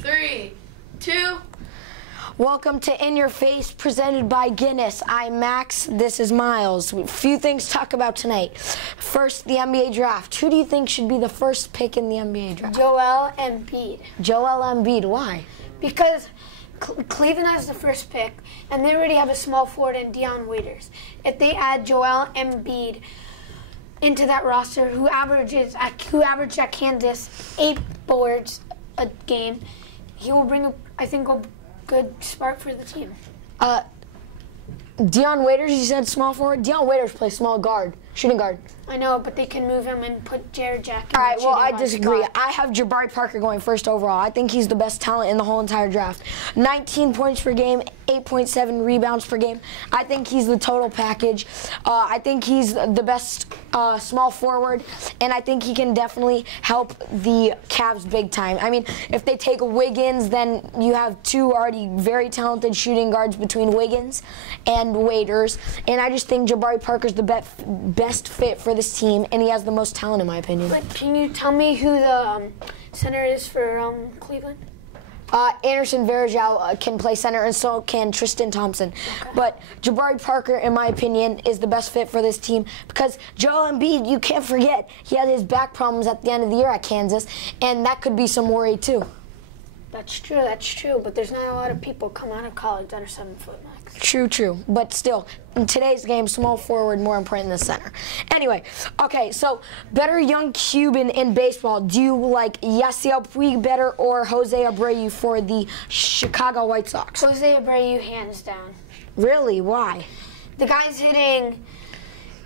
3, 2. Welcome to In Your Face, presented by Guinness. I'm Max, this is Miles. A few things to talk about tonight. First, the NBA draft. Who do you think should be the first pick in the NBA draft? Joel Embiid. Joel Embiid, why? Because Cleveland has the first pick, and they already have a small forward in Dion Waiters. If they add Joel Embiid into that roster, who averaged at Kansas 8 boards a game, he will bring, I think, a good spark for the team. Dion Waiters, you said small forward? Dion Waiters plays small guard, shooting guard. I know, but they can move him and put Jared Jack in. All right, well, I guard disagree. spot. I have Jabari Parker going first overall. I think he's the best talent in the whole entire draft. 19 points per game, 8.7 rebounds per game. I think he's the total package. I think he's the best small forward, and I think he can definitely help the Cavs big time. I mean, if they take Wiggins, then you have two already very talented shooting guards between Wiggins and Waiters, and I just think Jabari Parker's the best fit for this team, and he has the most talent in my opinion. But can you tell me who the center is for Cleveland? Anderson Varejao can play center, and so can Tristan Thompson. Okay. But Jabari Parker, in my opinion, is the best fit for this team because Joel Embiid, you can't forget, he had his back problems at the end of the year at Kansas, and that could be some worry too. That's true, but there's not a lot of people come out of college that are 7 foot max. True, but still, in today's game, small forward more important than center. Anyway, okay, so better young Cuban in baseball. Do you like Yasiel Puig better or Jose Abreu for the Chicago White Sox? Jose Abreu, hands down. Really? Why? The guy's hitting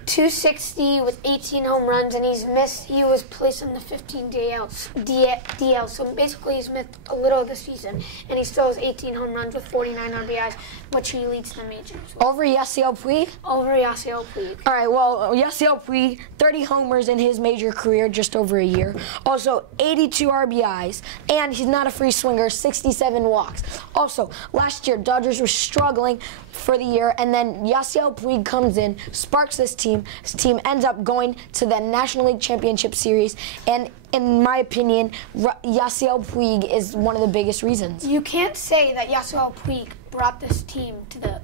260 with 18 home runs, and he was placed on the 15 DL, so basically he's missed a little of the season, and he still has 18 home runs with 49 RBIs, which he leads the majors with. Over Yasiel Puig? Over Yasiel Puig. All right, well, Yasiel Puig, 30 homers in his major career, just over a year. Also, 82 RBIs, and he's not a free swinger, 67 walks. Also, last year, Dodgers were struggling for the year, and then Yasiel Puig comes in, sparks this team. His team ends up going to the National League Championship Series, and in my opinion, Yasiel Puig is one of the biggest reasons. You can't say that Yasiel Puig brought this team to the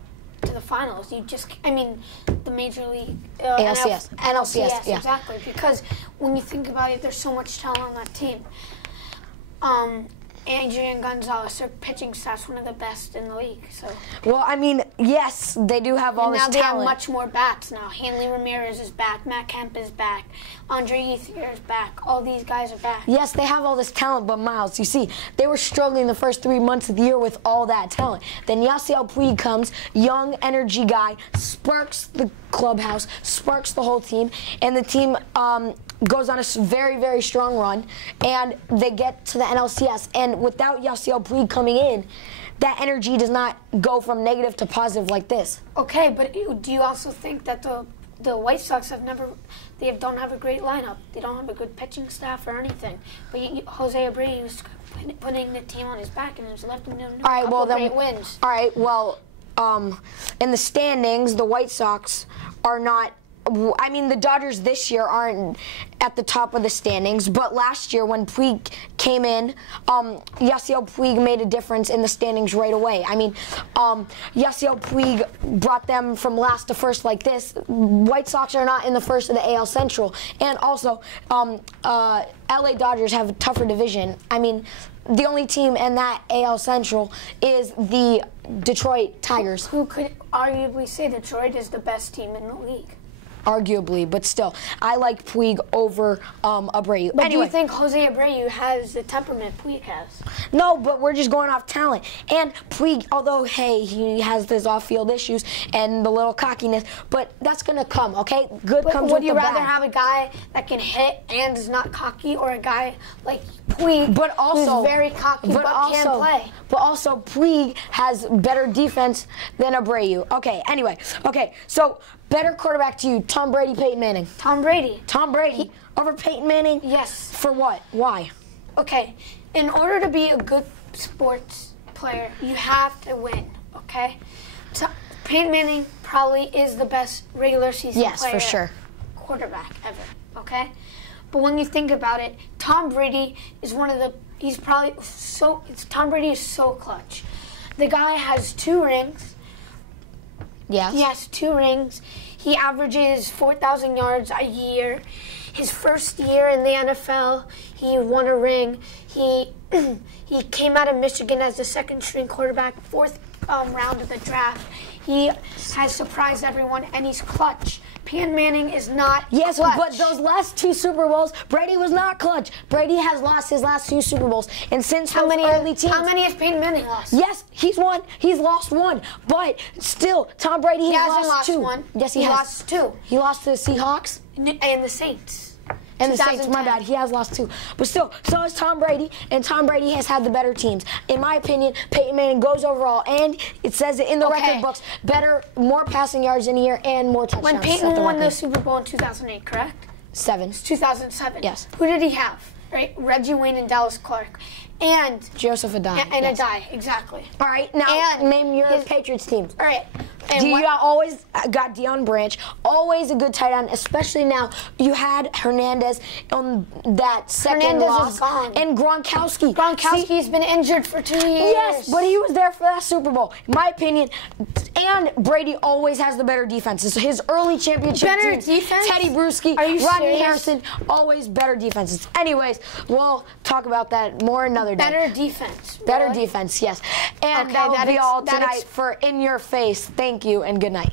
finals. The Major League NLCS, yeah. Exactly. Because when you think about it, there's so much talent on that team. Adrian Gonzalez, their pitching staff's one of the best in the league. So. Well, I mean, yes, they do have all this talent. Now they have much more bats now. Hanley Ramirez is back. Matt Kemp is back. Andre Ethier is back. All these guys are back. Yes, they have all this talent, but Miles, you see, they were struggling the first 3 months of the year with all that talent. Then Yasiel Puig comes, young, energy guy, sparks the clubhouse, sparks the whole team, and the team goes on a very, very strong run, and they get to the NLCS. And without Yasiel Puig coming in, that energy does not go from negative to positive like this. Okay, but do you also think that the White Sox don't have a great lineup? They don't have a good pitching staff or anything. But Jose Abreu is putting the team on his back and has left them to a couple great wins. All right, well, in the standings, the White Sox are not. I mean, the Dodgers this year aren't at the top of the standings, but last year when Puig came in, Yasiel Puig made a difference in the standings right away. I mean, Yasiel Puig brought them from last to first like this. White Sox are not in the first of the AL Central. And also, LA Dodgers have a tougher division. I mean, the only team in that AL Central is the Detroit Tigers. Who could arguably say Detroit is the best team in the league? Arguably, but still, I like Puig over Abreu. But anyway, do you think Jose Abreu has the temperament Puig has? No, but we're just going off talent. And Puig, although, hey, he has his off-field issues and the little cockiness, but that's going to come, okay? Good comes with the bad. Would you rather have a guy that can hit and is not cocky, or a guy like Puig who's very cocky but can't play? But also, Puig has better defense than Abreu. Okay, anyway. Okay, so better quarterback to you, Tom Brady, Peyton Manning? Tom Brady. Tom Brady over Peyton Manning? Yes. For what? Why? Okay, in order to be a good sports player, you have to win, okay? So Peyton Manning probably is the best regular season player, for sure, quarterback ever, okay? But when you think about it, Tom Brady is one of the he's probably Tom Brady is so clutch. The guy has 2 rings. Yes. He has 2 rings. He averages 4,000 yards a year. His first year in the NFL, he won a ring. He came out of Michigan as the 2nd-string quarterback, 4th round of the draft. He has surprised everyone, and he's clutch. Peyton Manning is not Yes, clutch. but those last 2 Super Bowls, Brady was not clutch. Brady has lost his last 2 Super Bowls, and since How those many early teams, How many has Peyton Manning lost? yes, he's won. He's lost 1, but still, Tom Brady He has hasn't lost 2. 1. Yes, he has. lost 2. He lost to the Seahawks And the Saints. and the Saints. My 2010. bad. He has lost 2, but still, so has Tom Brady, and Tom Brady has had the better teams. In my opinion, Peyton Manning goes overall, and it says it in the record books: more passing yards in a year and more touchdowns. When Peyton Set the won the record. Super Bowl in 2008, correct? 7. 2007. Yes. Who did he have? Right, Reggie Wayne and Dallas Clark, and Joseph Adai. and yes. Adai, exactly. All right, now And name your his- Patriots teams. All right. And You what- always got Deion Branch, always a good tight end, especially now. You had Hernandez on that second Hernandez loss. is gone. And Gronkowski. Gronkowski's been injured for 2 years. Yes, but he was there for that Super Bowl. In my opinion, and Brady always has the better defenses. So his early championship Better teams, defense? Teddy Bruschi, Are you Rodney serious? Harrison, always better defenses. Anyways, we'll talk about that more another day. Better defense. Better really? defense, yes. And Okay, that will that be ex- all that tonight ex- for In Your Face. Thank you and good night.